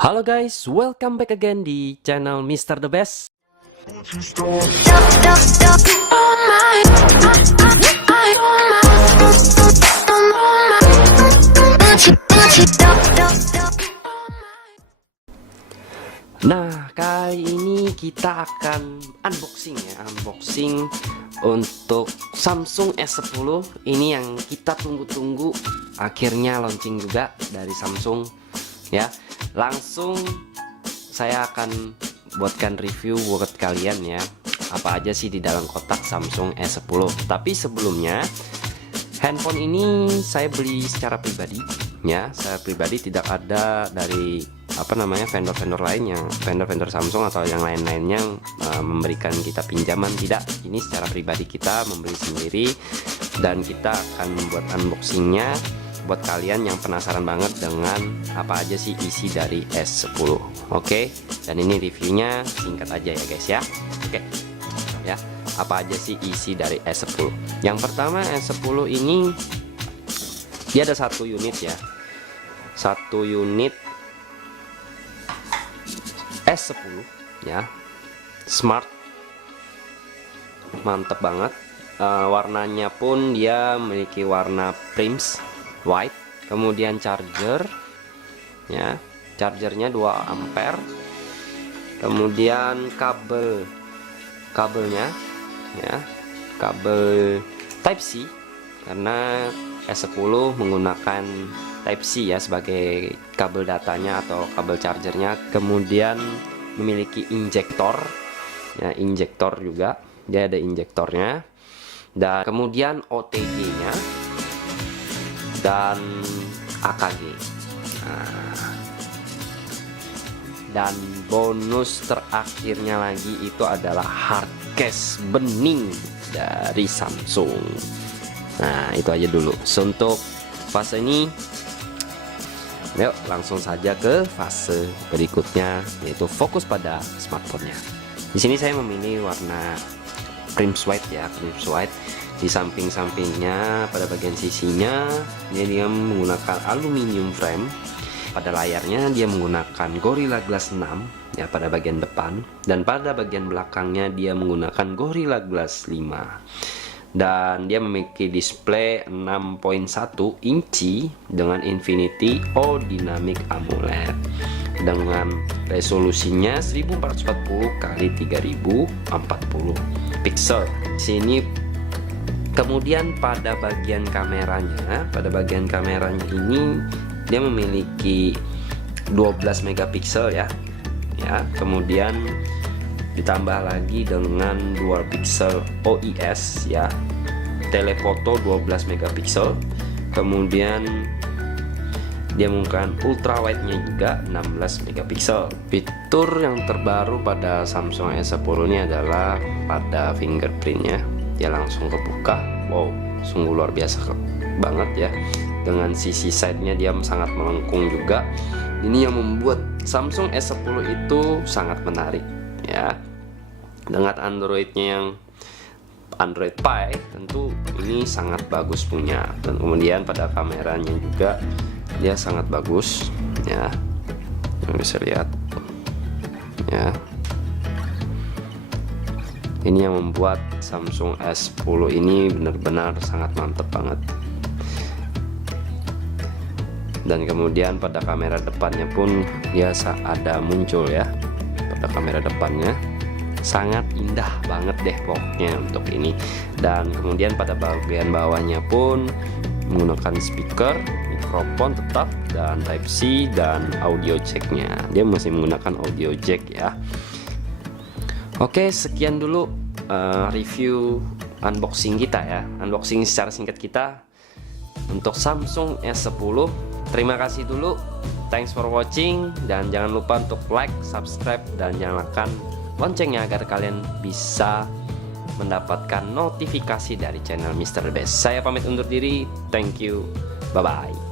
Halo guys, welcome back again di channel Mr. The Best. Nah, kali ini kita akan unboxing untuk Samsung S10. Ini yang kita tunggu-tunggu, akhirnya launching juga dari Samsung ya. Langsung saya akan buatkan review buat kalian ya, apa aja sih di dalam kotak Samsung S10. Tapi sebelumnya, handphone ini saya beli secara pribadi ya. Saya pribadi, tidak ada dari vendor-vendor lain, yang vendor Samsung atau yang lain-lainnya memberikan kita pinjaman. Tidak, ini secara pribadi kita membeli sendiri, dan kita akan membuat unboxingnya buat kalian yang penasaran banget dengan apa aja sih isi dari S10. Oke, dan ini reviewnya singkat aja ya guys ya. Oke ya, apa aja sih isi dari S10. Yang pertama, S10 ini dia ada satu unit ya, satu unit S10 ya, smart, mantep banget. Warnanya pun dia memiliki warna Prims white. Kemudian charger ya, chargernya 2 ampere. Kemudian kabelnya ya, kabel Type C, karena S10 menggunakan Type C ya sebagai kabel datanya atau kabel chargernya. Kemudian memiliki injektor ya, injektor juga, dia ada injektornya. Dan kemudian OTG-nya dan AKG. Dan bonus terakhirnya lagi itu adalah hard case bening dari Samsung. Nah, itu aja dulu untuk fase ini. Yuk langsung saja ke fase berikutnya, yaitu fokus pada smartphone-nya. Di sini saya memilih warna Prims white ya, Prims white. Di samping-sampingnya, pada bagian sisinya dia menggunakan aluminium frame. Pada layarnya dia menggunakan Gorilla Glass 6 ya pada bagian depan, dan pada bagian belakangnya dia menggunakan Gorilla Glass 5. Dan dia memiliki display 6.1 inci dengan Infinity O Dynamic AMOLED dengan resolusinya 1440 x 3040 pixel. Sini kemudian pada bagian kameranya, ini dia memiliki 12 megapiksel ya. Kemudian ditambah lagi dengan dual pixel OIS ya, telefoto 12 megapiksel. Kemudian dia menggunakan ultra wide nya juga 16 megapiksel. Fitur yang terbaru pada Samsung S10 ini adalah pada fingerprintnya, dia langsung kebuka. Wow, sungguh luar biasa banget ya. Dengan sisi side-nya dia sangat melengkung juga. Ini yang membuat Samsung S10 itu sangat menarik ya. Dengan Android-nya yang Android Pie, tentu ini sangat bagus punya. Dan kemudian pada kameranya juga dia sangat bagus ya, bisa lihat ya. Ini yang membuat Samsung S10 ini benar-benar sangat mantep banget. Dan kemudian pada kamera depannya pun dia ada muncul ya. Pada kamera depannya sangat indah banget deh pokoknya untuk ini. Dan kemudian pada bagian bawahnya pun menggunakan speaker, mikrofon tetap, dan Type C, dan audio jacknya. Dia masih menggunakan audio jack ya. Oke, sekian dulu review unboxing kita ya. Unboxing secara singkat kita untuk Samsung S10. Terima kasih dulu. Thanks for watching, dan jangan lupa untuk like, subscribe, dan nyalakan loncengnya agar kalian bisa mendapatkan notifikasi dari channel Mr. The Best. Saya pamit undur diri. Thank you. Bye bye.